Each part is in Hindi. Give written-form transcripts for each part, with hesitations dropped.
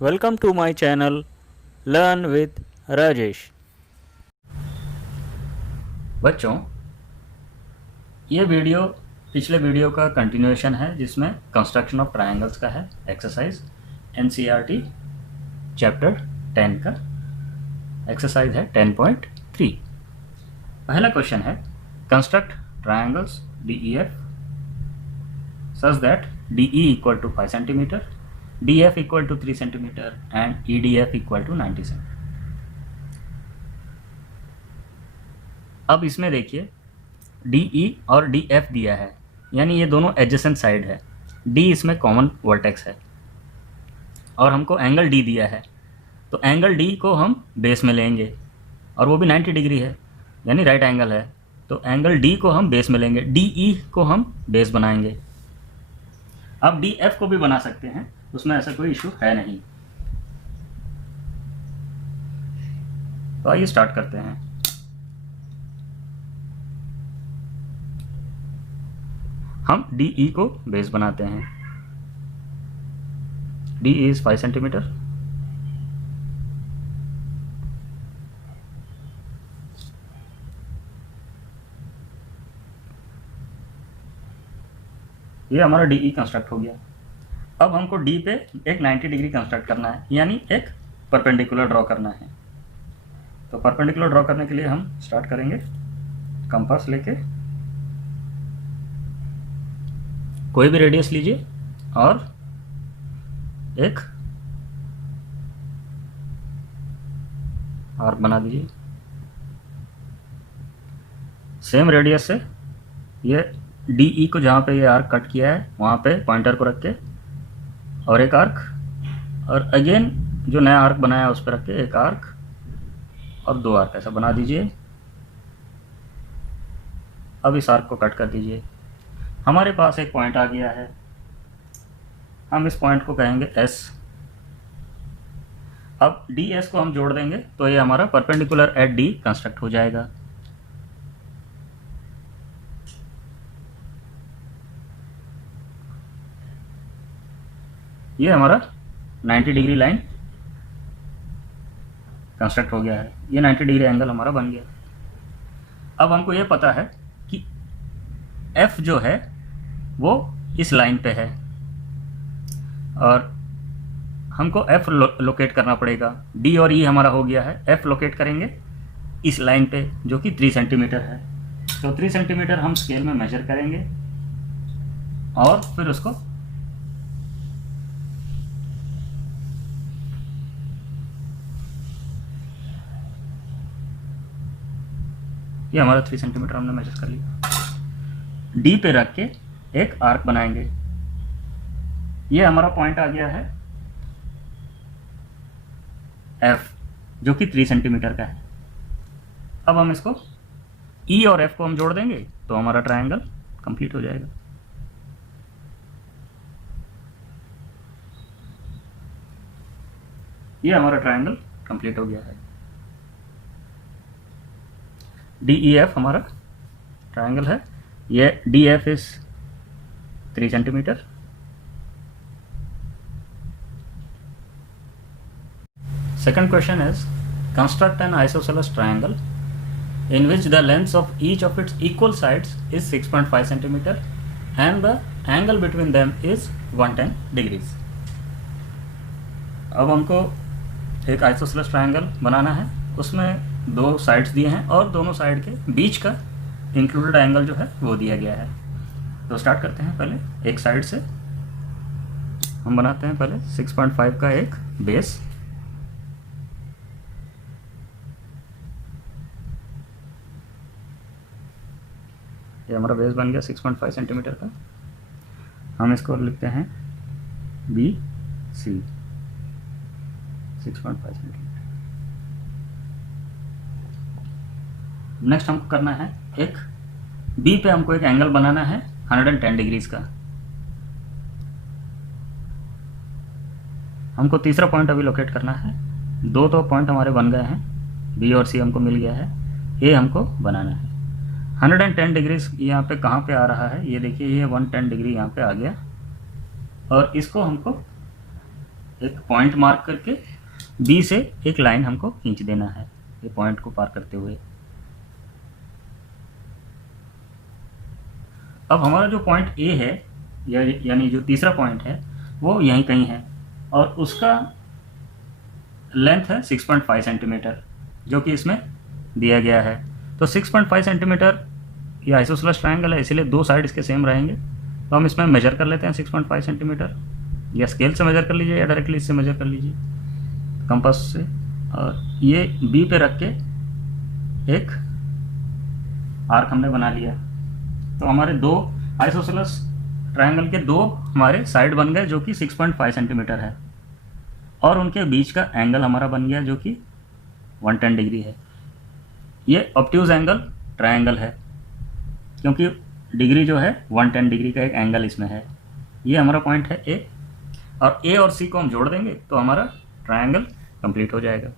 Welcome to my channel Learn with Rajesh। बच्चों, ये वीडियो पिछले वीडियो का कंटिन्यूएशन है जिसमें कंस्ट्रक्शन ऑफ ट्रायंगल्स का है एक्सरसाइज। एनसीईआरटी चैप्टर 10 का एक्सरसाइज है 10.3। पहला क्वेश्चन है construct triangles DEF such that DE equal to 5 cm, DF equal to 3 cm and EDF equal to 90 cm। अब इसमें देखिए DE और DF दिया है, यानी ये दोनों एडजेसेंट साइड है। D इसमें कॉमन वर्टेक्स है और हमको एंगल D दिया है, तो एंगल D को हम बेस में लेंगे और वो भी 90 डिग्री है, यानी राइट एंगल है, तो एंगल D को हम बेस में लेंगे, DE को हम बेस बनाएंगे। अब DF को भी बना सकते हैं, उसमें ऐसा कोई इशू है नहीं। तो आइए स्टार्ट करते हैं। हम DE को बेस बनाते हैं। DE is 5 centimetre. ये हमारा DE कंस्ट्रक्ट हो गया। अब हमको D पे एक 90 डिग्री कंस्ट्रक्ट करना है, यानी एक परपेंडिकुलर ड्रॉ करना है। तो परपेंडिकुलर ड्रॉ करने के लिए हम स्टार्ट करेंगे कंपास लेके, कोई भी रेडियस लीजिए और एक आर्क बना दीजिए। सेम रेडियस से ये DE को जहाँ पे ये आर्क कट किया है वहाँ पे पॉइंटर को रख के और एक आर्क, और अगेन जो नया आर्क बनाया है उस पर रख के एक आर्क और दो आर्क ऐसा बना दीजिए। अब इस आर्क को कट कर दीजिए। हमारे पास एक पॉइंट आ गया है, हम इस पॉइंट को कहेंगे S। अब DS को हम जोड़ देंगे तो ये हमारा परपेंडिकुलर एट D कंस्ट्रक्ट हो जाएगा। ये हमारा 90 डिग्री लाइन कंस्ट्रक्ट हो गया है, ये 90 डिग्री एंगल हमारा बन गया। अब हमको ये पता है कि F जो है वो इस लाइन पे है और हमको F लोकेट करना पड़ेगा। D और E हमारा हो गया है, F लोकेट करेंगे इस लाइन पे जो कि 3 सेंटीमीटर है। तो 3 सेंटीमीटर हम स्केल में मेजर करेंगे और फिर उसको ये हमारा 3 सेंटीमीटर हमने मेजर कर लिया। D पे रख के एक आर्क बनाएंगे। ये हमारा पॉइंट आ गया है F जो कि 3 सेंटीमीटर का है। अब हम इसको E और F को हम जोड़ देंगे तो हमारा ट्रायंगल कंप्लीट हो जाएगा। ये हमारा ट्रायंगल कंप्लीट हो गया है। DEF हमारा ट्रायंगल है। ये DF is 3 centimetre. Second question is construct an isosceles triangle in which the length of each of its equal sides is 6.5 centimeter and the angle between them is 110 degrees। अब हमको एक आइसोसेलेस ट्रायंगल बनाना है, उसमें दो साइड्स दिए हैं और दोनों साइड के बीच का इंक्लूडेड एंगल जो है वो दिया गया है। तो स्टार्ट करते हैं। पहले एक साइड से हम बनाते हैं पहले 6.5 का एक बेस। ये हमारा बेस बन गया 6.5 सेंटीमीटर का। हम इसको लिखते हैं BC 6.5 सेंटीमीटर। नेक्स्ट हमको करना है एक B पे हमको एक एंगल बनाना है 110 डिग्रीज का। हमको तीसरा पॉइंट अभी लोकेट करना है। दो तो पॉइंट हमारे बन गए हैं, B और C हमको मिल गया है, ये हमको बनाना है 110 डिग्रीज। यहाँ पे कहाँ पे आ रहा है ये देखिए, ये 110 डिग्री यहाँ पे आ गया और इसको हमको एक पॉइंट मार्क करके बी से एक लाइन हमको खींच देना है, ये पॉइंट को पार करते हुए। अब हमारा जो पॉइंट ए है, यानी जो तीसरा पॉइंट है, वो यहीं कहीं है और उसका लेंथ है 6.5 सेंटीमीटर, जो कि इसमें दिया गया है। तो 6.5 सेंटीमीटर ये आइसोसेलेस ट्रायंगल है, इसीलिए दो साइड इसके सेम रहेंगे। तो हम इसमें मेजर कर लेते हैं 6.5 सेंटीमीटर, या स्केल से मेजर कर लीजिए या डायरेक्टली इससे मेजर कर लीजिए कंपास से। और ये बी पे रख के एक आर्क हमने बना लिया। तो हमारे दो आइसोसेलेस ट्रायंगल के दो हमारे साइड बन गए जो कि 6.5 सेंटीमीटर है, और उनके बीच का एंगल हमारा बन गया जो कि 110 डिग्री है। ये ऑब्ट्यूज एंगल ट्रायंगल है क्योंकि डिग्री जो है 110 डिग्री का एक एंगल इसमें है। ये हमारा पॉइंट है ए, और ए और सी को हम जोड़ देंगे तो हमारा ट्रायंगल कंप्लीट हो जाएगा।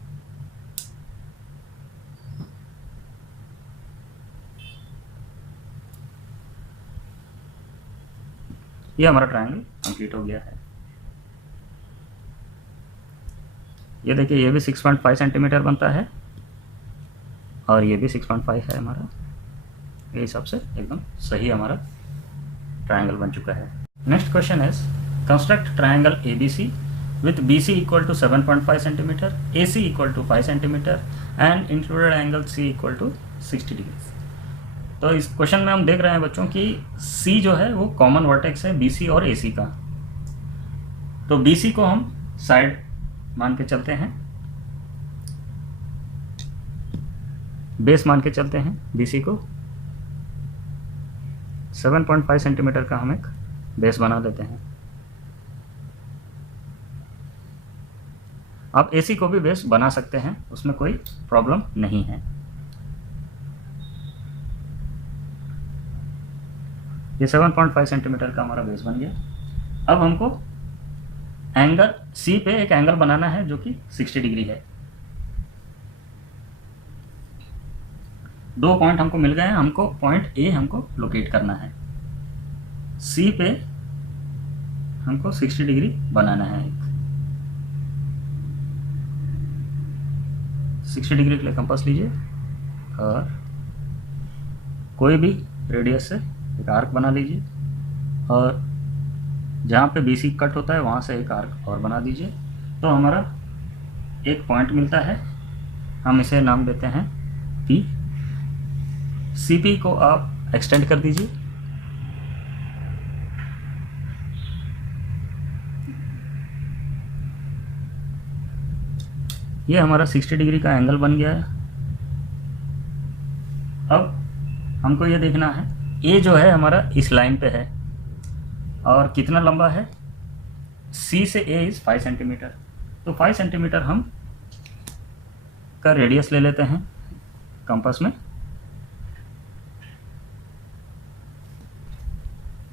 ये हमारा ट्रायंगल कंप्लीट हो गया है। ये देखिए, ये भी 6.5 सेंटीमीटर बनता है और ये भी 6.5 है हमारा। ये हिसाब से एकदम सही हमारा ट्रायंगल बन चुका है। Next question is construct triangle ABC with BC equal to 7.5 centimetre, AC equal to 5 centimetre and included angle C equal to 60 degree. तो इस क्वेश्चन में हम देख रहे हैं बच्चों कि C जो है वो कॉमन वर्टेक्स है BC और AC का। तो BC को हम साइड मान के चलते हैं, बेस मान के चलते हैं। BC को 7.5 सेंटीमीटर का हम एक बेस बना देते हैं। आप AC को भी बेस बना सकते हैं, उसमें कोई प्रॉब्लम नहीं है। ये 7.5 सेंटीमीटर का हमारा बेस बन गया। अब हमको एंगल C पे एक एंगल बनाना है जो कि 60 डिग्री है। दो पॉइंट हमको मिल गए हैं, हमको पॉइंट A हमको लोकेट करना है। C पे हमको 60 डिग्री बनाना है। 60 डिग्री के लिए कंपास लीजिए और कोई भी रेडियस से एक आर्क बना लीजिए, और जहाँ पे BC कट होता है वहाँ से एक आर्क और बना दीजिए। तो हमारा एक पॉइंट मिलता है, हम इसे नाम देते हैं P। CP को आप एक्सटेंड कर दीजिए। ये हमारा 60 डिग्री का एंगल बन गया है। अब हमको ये देखना है A जो है हमारा इस लाइन पे है और कितना लंबा है। C से A इज़ 5 सेंटीमीटर। तो 5 सेंटीमीटर हम का रेडियस ले लेते हैं कंपास में,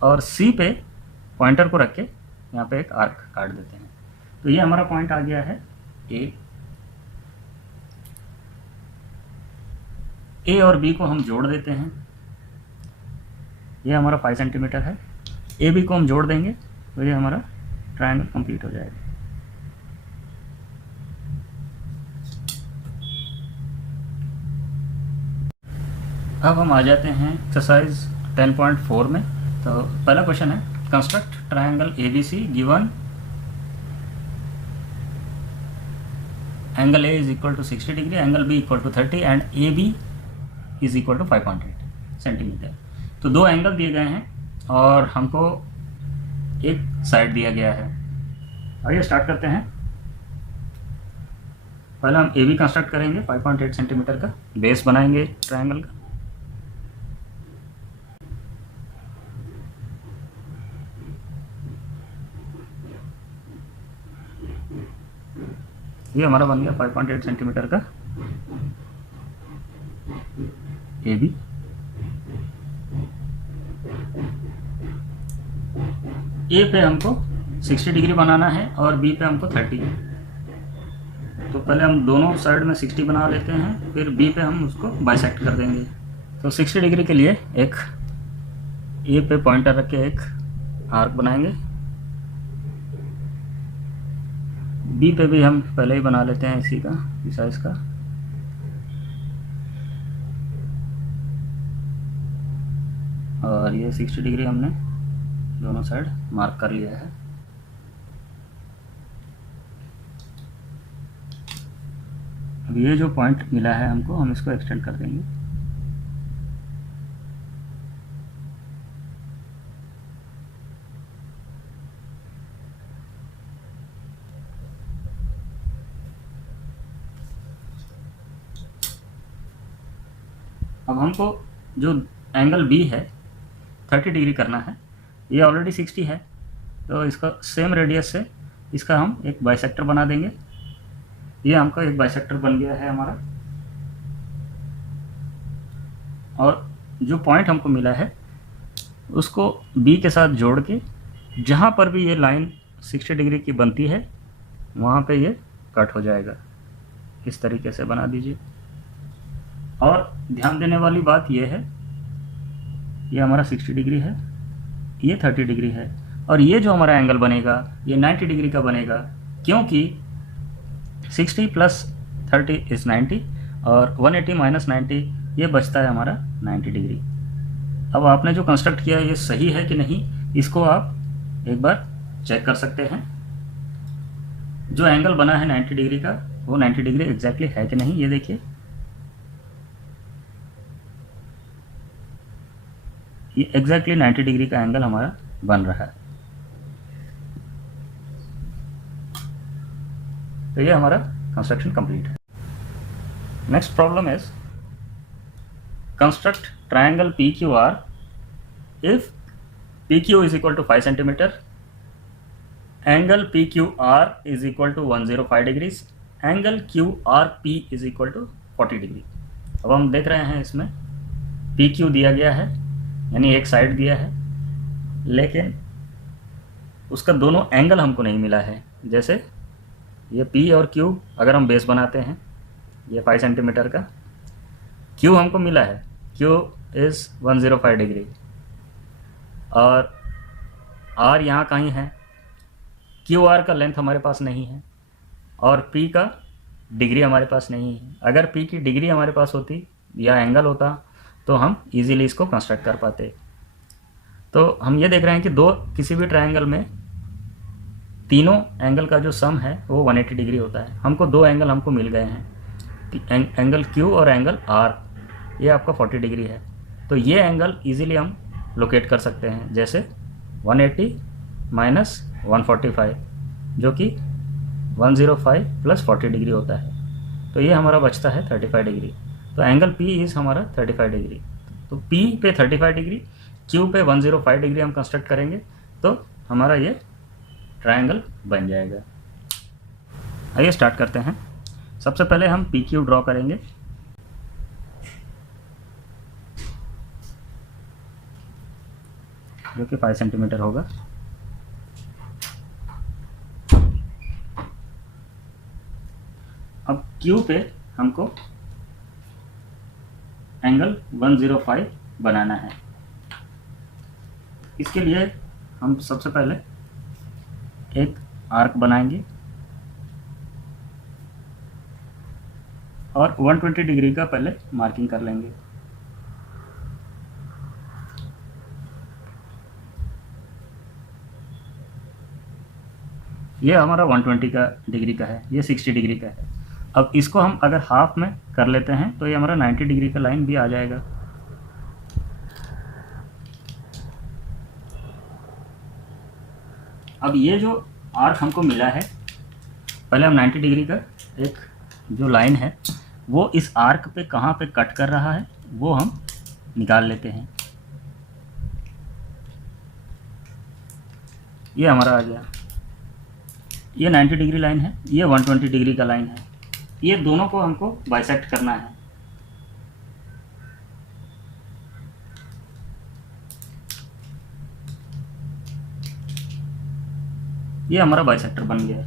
और C पे पॉइंटर को रख के यहाँ पे एक आर्क काट देते हैं। तो ये हमारा पॉइंट आ गया है A और B को हम जोड़ देते हैं। ये हमारा 5 सेंटीमीटर है। AB को हम जोड़ देंगे तो ये हमारा ट्रायंगल कंप्लीट हो जाएगा। अब हम आ जाते हैं एक्सरसाइज 10.4 में। तो पहला क्वेश्चन है construct triangle ABC given angle A is equal to 60 degree, angle B equal to 30 and AB is equal to 5.8 centimetre. तो दो एंगल दिए गए हैं और हमको एक साइड दिया गया है। आइए स्टार्ट करते हैं। पहले हम AB कंस्ट्रक्ट करेंगे, 5.8 सेंटीमीटर का बेस बनाएंगे ट्रायंगल का। ये हमारा बन गया 5.8 सेंटीमीटर का AB। A पे हमको 60 डिग्री बनाना है और B पे हमको 30। तो पहले हम दोनों साइड में 60 बना लेते हैं, फिर B पे हम उसको बाइसेक्ट कर देंगे। तो 60 डिग्री के लिए एक A पे पॉइंटर रख के एक आर्क बनाएंगे बी पे भी हम पहले ही बना लेते हैं इसी का, इस साइज़ का। और ये 60 डिग्री हमने दोनों साइड मार्क कर लिया है। अब ये जो पॉइंट मिला है हमको, हम इसको एक्सटेंड कर देंगे। अब हमको जो एंगल बी है 30 डिग्री करना है। ये ऑलरेडी 60 है, तो इसका सेम रेडियस से इसका हम एक बाइसेक्टर बना देंगे। ये हमका एक बाइसेक्टर बन गया है हमारा। और जो पॉइंट हमको मिला है उसको बी के साथ जोड़ के जहाँ पर भी ये लाइन 60 डिग्री की बनती है वहाँ पे ये कट हो जाएगा। इस तरीके से बना दीजिए। और ध्यान देने वाली बात ये है, ये हमारा 60 डिग्री है, ये 30 डिग्री है, और ये जो हमारा एंगल बनेगा ये 90 डिग्री का बनेगा, क्योंकि 60 प्लस 30 इज़ 90 और 180 माइनस 90 ये बचता है हमारा 90 डिग्री। अब आपने जो कंस्ट्रक्ट किया है ये सही है कि नहीं, इसको आप एक बार चेक कर सकते हैं। जो एंगल बना है 90 डिग्री का वो 90 डिग्री एग्जैक्टली है कि नहीं, ये देखिए। ये एग्जैक्टली 90 डिग्री का एंगल हमारा बन रहा है। तो ये हमारा कंस्ट्रक्शन कंप्लीट है। Next problem is construct triangle PQR if PQ is equal to 5 centimeter, angle PQR is equal to 105 degrees, angle QRP is equal to 40 degree. अब हम देख रहे हैं इसमें PQ दिया गया है, यानी एक साइड दिया है, लेकिन उसका दोनों एंगल हमको नहीं मिला है। जैसे ये P और Q अगर हम बेस बनाते हैं, ये 5 सेंटीमीटर का, Q हमको मिला है, Q इज़ 105 डिग्री, और R यहाँ कहीं है। QR का लेंथ हमारे पास नहीं है, और P का डिग्री हमारे पास नहीं है। अगर P की डिग्री हमारे पास होती या एंगल होता तो हम इजीली इसको कंस्ट्रक्ट कर पाते। तो हम ये देख रहे हैं कि किसी भी ट्रायंगल में तीनों एंगल का जो सम है वो 180 डिग्री होता है। हमको दो एंगल हमको मिल गए हैं, एंगल Q और एंगल R, ये आपका 40 डिग्री है। तो ये एंगल इजीली हम लोकेट कर सकते हैं, जैसे 180 माइनस 145 जो कि 105 प्लस 40 डिग्री होता है। तो ये हमारा बचता है 35 डिग्री। तो एंगल P इज़ हमारा 35 डिग्री। तो P पे 35 डिग्री, Q पे 105 डिग्री हम कंस्ट्रक्ट करेंगे तो हमारा ये ट्रायंगल बन जाएगा। आइए स्टार्ट करते हैं। सबसे पहले हम PQ ड्रॉ करेंगे। जो कि 5 सेंटीमीटर होगा। अब Q पे हमको एंगल 105 बनाना है। इसके लिए हम सबसे पहले एक आर्क बनाएंगे और 120 डिग्री का पहले मार्किंग कर लेंगे। ये हमारा 120 का डिग्री का है, ये 60 डिग्री का है। अब इसको हम अगर हाफ में कर लेते हैं तो ये हमारा 90 डिग्री का लाइन भी आ जाएगा। अब ये जो आर्क हमको मिला है, पहले हम 90 डिग्री का एक जो लाइन है वो इस आर्क पे कहाँ पे कट कर रहा है वो हम निकाल लेते हैं। ये हमारा आ गया। ये 90 डिग्री लाइन है, ये 120 डिग्री का लाइन है। ये दोनों को हमको बाइसेक्ट करना है। ये हमारा बाइसेक्टर बन गया।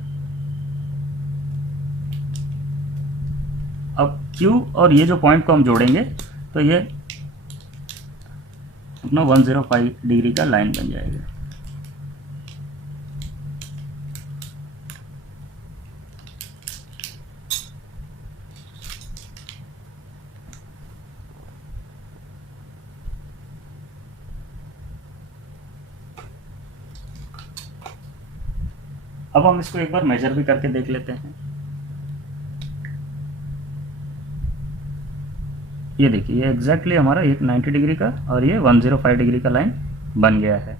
अब Q और ये जो पॉइंट को हम जोड़ेंगे तो ये अपना 105 डिग्री का लाइन बन जाएगा। अब हम इसको एक बार मेजर भी करके देख लेते हैं। ये देखिए, ये एग्जैक्टली हमारा एक 90 डिग्री का और ये 105 डिग्री का लाइन बन गया है।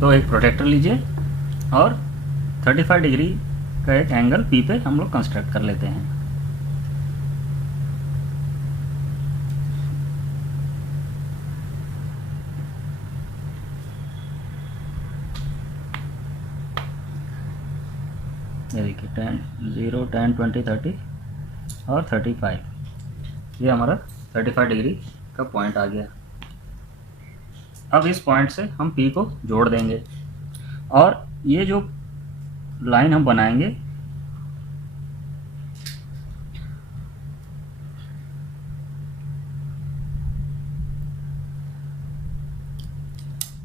तो एक प्रोटेक्टर लीजिए और 35 डिग्री का एक एंगल पी पे हम लोग कंस्ट्रक्ट कर लेते हैं। ये देखिए 10, 0, 10, 20, 30 और 35, ये हमारा 35 डिग्री का पॉइंट आ गया। अब इस पॉइंट से हम P को जोड़ देंगे और ये जो लाइन हम बनाएंगे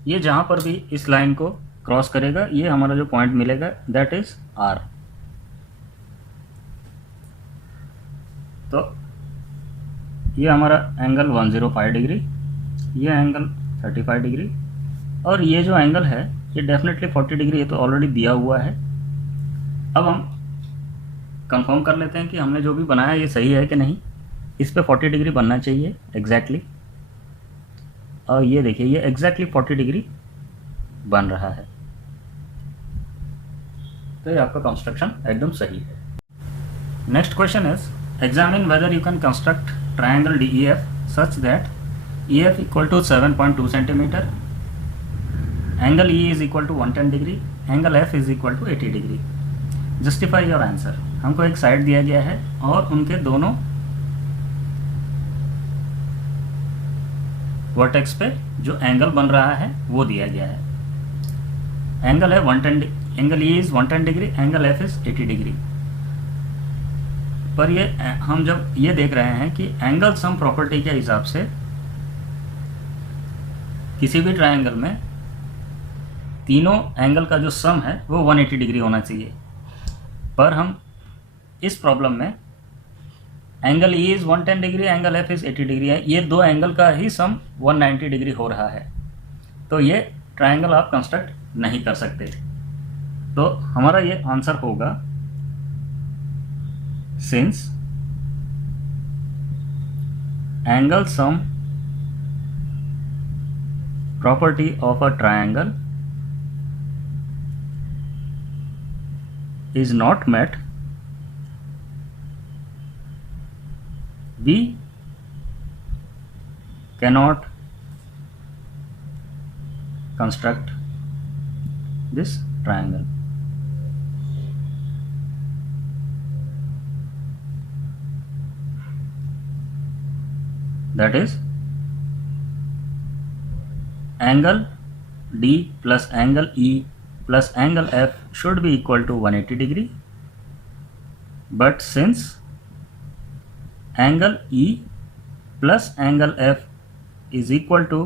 ये जहाँ पर भी इस लाइन को क्रॉस करेगा ये हमारा जो पॉइंट मिलेगा दैट इज R। तो ये हमारा एंगल 105 डिग्री, ये एंगल 35 डिग्री और ये जो एंगल है ये डेफिनेटली 40 डिग्री, ये तो ऑलरेडी दिया हुआ है। अब हम कंफर्म कर लेते हैं कि हमने जो भी बनाया ये सही है कि नहीं। इस पे 40 डिग्री बनना चाहिए एग्जैक्टली, और ये देखिए ये एग्जैक्टली 40 डिग्री बन रहा है। तो ये आपका कंस्ट्रक्शन एकदम सही है। Next question is examine whether you can construct triangle DEF such that EF equal to 7.2 centimetre, angle E is equal to 110 degree, angle F is equal to 80 degree. Justify your answer. हमको एक साइड दिया गया है और उनके दोनों वर्टेक्स पे जो एंगल बन रहा है वो दिया गया है। एंगल है 110, angle E is 110 degree, angle F is 80 degree. पर ये हम जब ये देख रहे हैं कि एंगल सम प्रॉपर्टी के हिसाब से किसी भी ट्रायंगल में तीनों एंगल का जो सम है वो 180 डिग्री होना चाहिए, पर हम इस प्रॉब्लम में angle E is 110 degree, angle F is 80 degree है, ये दो एंगल का ही सम 190 डिग्री हो रहा है। तो ये ट्रायंगल आप कंस्ट्रक्ट नहीं कर सकते। तो हमारा ये आंसर होगा since angle sum property of a triangle is not met, we cannot construct this triangle. That is, angle D plus angle E plus angle F should be equal to 180 degree, but since angle E plus angle F is equal to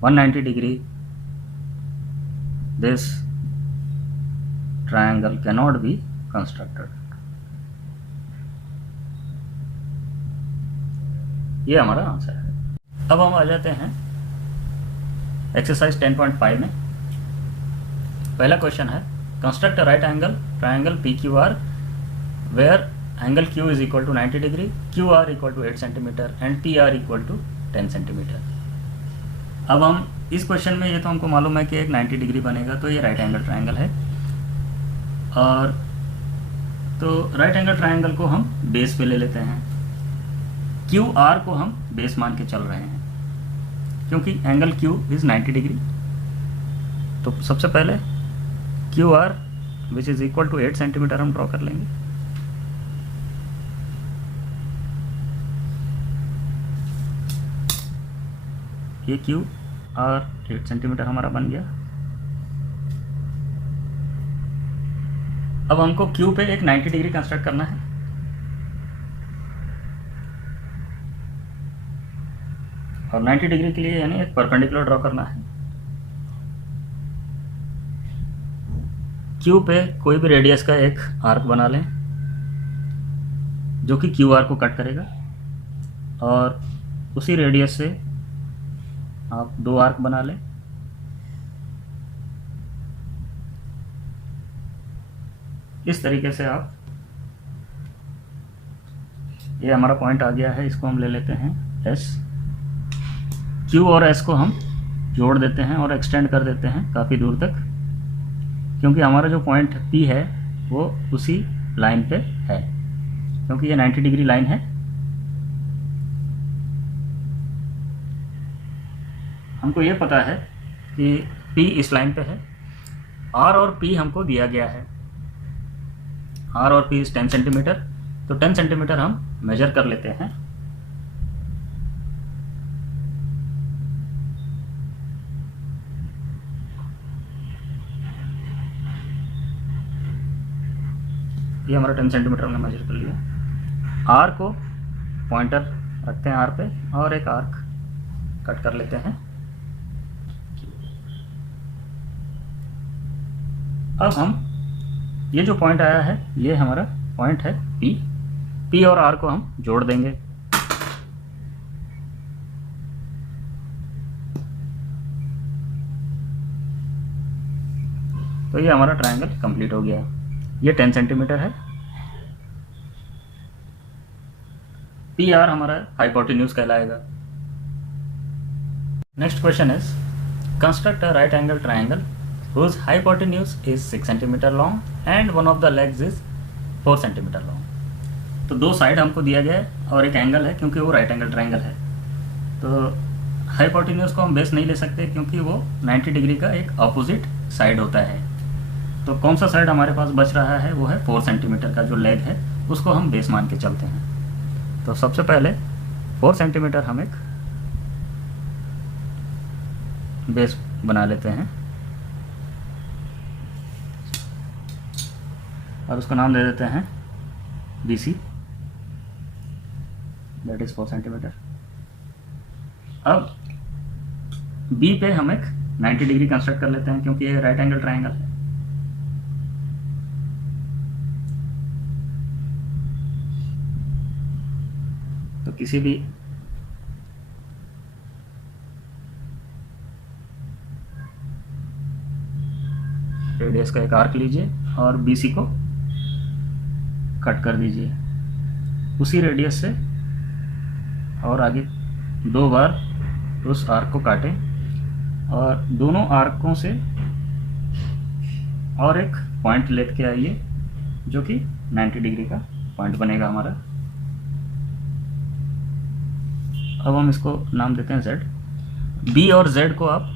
190 degree, this triangle cannot be constructed. ये हमारा आंसर है। अब हम आ जाते हैं एक्सरसाइज 10.5 में। पहला क्वेश्चन है construct a right angle triangle PQR where angle Q is equal to 90 degree, QR equal to 8 centimetre and PR equal to 10 centimetre. अब हम इस क्वेश्चन में ये तो हमको मालूम है कि एक 90 डिग्री बनेगा, तो ये राइट एंगल ट्रायंगल है। और तो राइट एंगल ट्रायंगल को हम बेस पे ले लेते हैं, QR को हम बेस मान के चल रहे हैं क्योंकि एंगल Q इज 90 डिग्री। तो सबसे पहले QR which is equal to 8 centimetre हम ड्रॉ कर लेंगे। ये QR 8 सेंटीमीटर हमारा बन गया। अब हमको Q पे एक 90 डिग्री कंस्ट्रक्ट करना है। और 90 डिग्री के लिए यानी एक परपेंडिकुलर ड्रॉ करना है। Q पे कोई भी रेडियस का एक आर्क बना लें जो कि QR को कट करेगा, और उसी रेडियस से आप दो आर्क बना लें इस तरीके से आप, ये हमारा पॉइंट आ गया है, इसको हम ले लेते हैं S। Q और S को हम जोड़ देते हैं और एक्सटेंड कर देते हैं काफ़ी दूर तक, क्योंकि हमारा जो पॉइंट P है वो उसी लाइन पे है, क्योंकि ये 90 डिग्री लाइन है। हमको ये पता है कि P इस लाइन पे है, R और P हमको दिया गया है। R और P 10 सेंटीमीटर, तो 10 सेंटीमीटर हम मेजर कर लेते हैं। ये हमारा 10 सेंटीमीटर हमने मेजर कर लिया। आर को पॉइंटर रखते हैं आर पे और एक आर्क कट कर लेते हैं। अब हम ये जो पॉइंट आया है ये हमारा पॉइंट है P और R को हम जोड़ देंगे। तो ये हमारा ट्रायंगल कंप्लीट हो गया। ये 10 सेंटीमीटर है। PR हमारा हाइपोटेन्यूज कहलाएगा। Next question is construct a right angle triangle whose hypotenuse is 6 cm long and one of the legs is 4 cm long। तो दो साइड हमको दिया गया है और एक एंगल है, क्योंकि वो राइट एंगल ट्रायंगल है। तो हाइपोटेन्यूज को हम बेस नहीं ले सकते, क्योंकि वो 90 डिग्री का एक ऑपोजिट साइड होता है। तो कौन सा साइड हमारे पास बच रहा है, वो है 4 सेंटीमीटर का जो लेग है, उसको हम बेस मान के चलते हैं। तो सबसे पहले 4 सेंटीमीटर हम एक बेस बना लेते हैं और उसको नाम दे देते हैं BC, दैट इज 4 सेंटीमीटर। अब B पे हम एक 90 डिग्री कंस्ट्रक्ट कर लेते हैं, क्योंकि ये राइट एंगल ट्रायंगल है। तो किसी भी रेडियस का एक आर्क लीजिए और BC को कट कर दीजिए उसी रेडियस से, और आगे 2 बार उस आर्क को काटें और दोनों आर्कों से और एक पॉइंट लेके आइए जो कि 90 डिग्री का पॉइंट बनेगा हमारा। अब हम इसको नाम देते हैं Z। B और Z को आप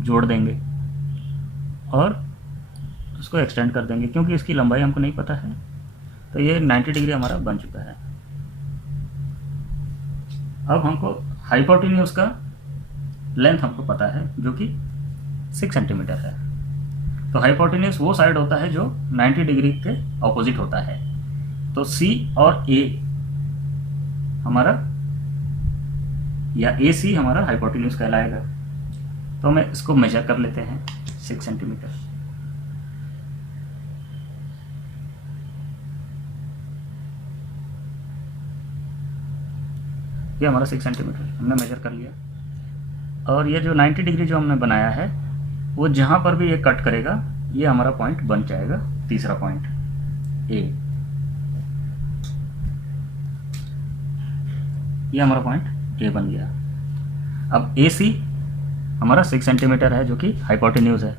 जोड़ देंगे और उसको एक्सटेंड कर देंगे, क्योंकि इसकी लंबाई हमको नहीं पता है। तो ये 90 डिग्री हमारा बन चुका है। अब हमको हाइपोटेन्यूज का लेंथ हमको पता है जो कि 6 सेंटीमीटर है। तो हाइपोटेन्यूज वो साइड होता है जो 90 डिग्री के ऑपोजिट होता है। तो C और A हमारा, या AC हमारा हाइपोटेन्यूज कहलाएगा। तो हमें इसको मेजर कर लेते हैं 6 सेंटीमीटर। ये हमारा 6 सेंटीमीटर हमने मेजर कर लिया। और ये जो 90 डिग्री जो हमने बनाया है, वो जहाँ पर भी ये कट करेगा ये हमारा पॉइंट बन जाएगा, तीसरा पॉइंट A। ये हमारा पॉइंट A बन गया। अब AC हमारा 6 सेंटीमीटर है जो कि हाइपोटेन्यूज है।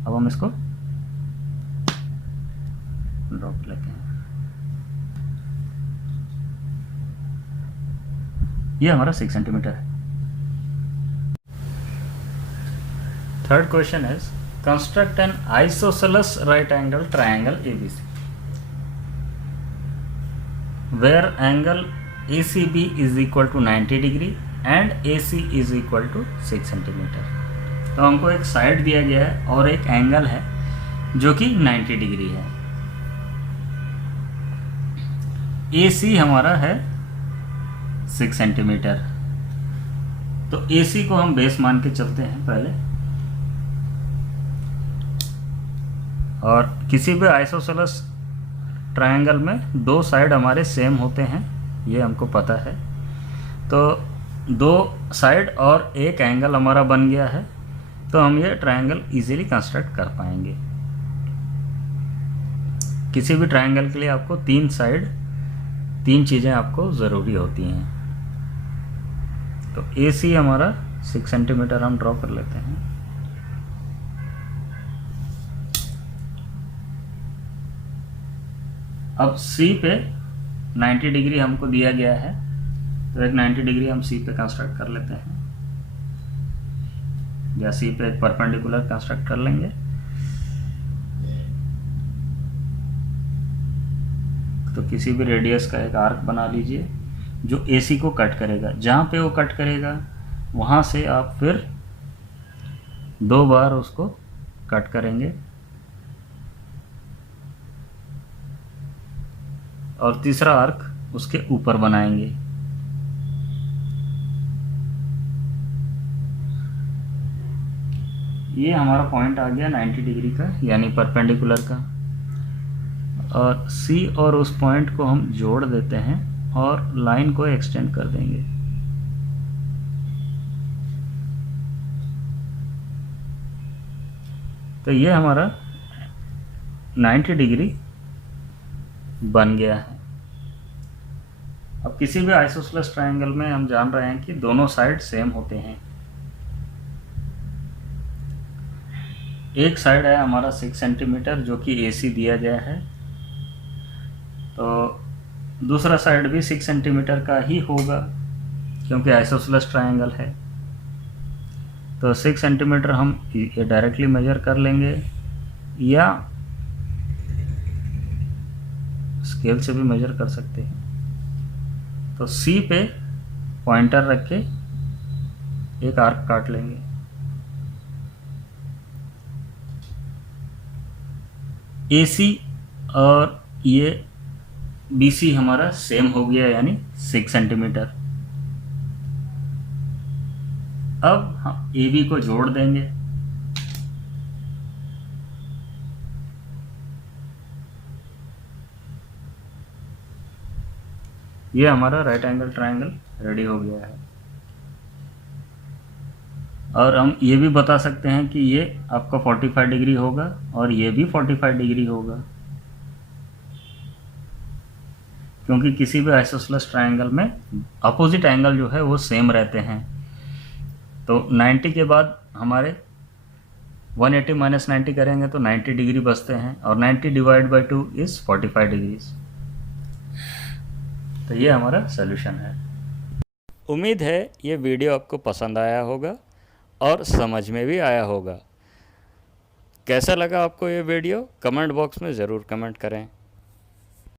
अब हम इसको ड्रॉ कर लेते हैं। ये हमारा 6 सेंटीमीटर है। Third question is construct N isosceles right angle triangle ABC where angle ACB is equal to 90 degree and AC is equal to 6 centimetre. तो हमको एक साइड दिया गया है और एक एंगल है जो कि 90 डिग्री है। AC हमारा है 6 सेंटीमीटर। तो AC को हम बेस मान के चलते हैं पहले, और किसी भी आइसोसेलेस ट्रायंगल में 2 साइड हमारे सेम होते हैं, ये हमको पता है। तो 2 साइड और एक एंगल हमारा बन गया है, तो हम ये ट्रायंगल इजीली कंस्ट्रक्ट कर पाएंगे। किसी भी ट्रायंगल के लिए आपको तीन चीज़ें आपको ज़रूरी होती हैं। तो ए सी हमारा 6 सेंटीमीटर हम ड्रॉ कर लेते हैं। अब सी पे 90 डिग्री हमको दिया गया है, तो एक 90 डिग्री हम सी पे कंस्ट्रक्ट कर लेते हैं, या सी पे एक परपेंडिकुलर कंस्ट्रक्ट कर लेंगे। तो किसी भी रेडियस का एक आर्क बना लीजिए जो AC को कट करेगा। जहाँ पे वो कट करेगा वहाँ से आप फिर 2 बार उसको कट करेंगे और तीसरा आर्क उसके ऊपर बनाएंगे। ये हमारा पॉइंट आ गया 90 डिग्री का, यानी परपेंडिकुलर का। और C और उस पॉइंट को हम जोड़ देते हैं और लाइन को एक्सटेंड कर देंगे। तो ये हमारा 90 डिग्री बन गया है। अब किसी भी आइसोसेलेस ट्रायंगल में हम जान रहे हैं कि दोनों साइड सेम होते हैं। एक साइड है हमारा 6 सेंटीमीटर जो कि AC दिया गया है, तो दूसरा साइड भी 6 सेंटीमीटर का ही होगा क्योंकि आइसोसेलेस ट्रायंगल है। तो 6 सेंटीमीटर हम ये डायरेक्टली मेजर कर लेंगे या स्केल से भी मेजर कर सकते हैं। तो C पे पॉइंटर रख के एक आर्क काट लेंगे। AC और ये BC हमारा सेम हो गया, यानी 6 सेंटीमीटर। अब हम AB को जोड़ देंगे। ये हमारा राइट एंगल ट्रायंगल रेडी हो गया है। और हम ये भी बता सकते हैं कि ये आपका 45 डिग्री होगा और ये भी 45 डिग्री होगा, क्योंकि किसी भी आइसोसेलेस ट्रायंगल में अपोजिट एंगल जो है वो सेम रहते हैं। तो 90 के बाद हमारे 180 माइनस 90 करेंगे तो 90 डिग्री बचते हैं, और 90 डिवाइड बाई 2 इज़ 45 डिग्रीज। तो ये हमारा सॉल्यूशन है। उम्मीद है ये वीडियो आपको पसंद आया होगा और समझ में भी आया होगा। कैसा लगा आपको ये वीडियो? कमेंट बॉक्स में ज़रूर कमेंट करें।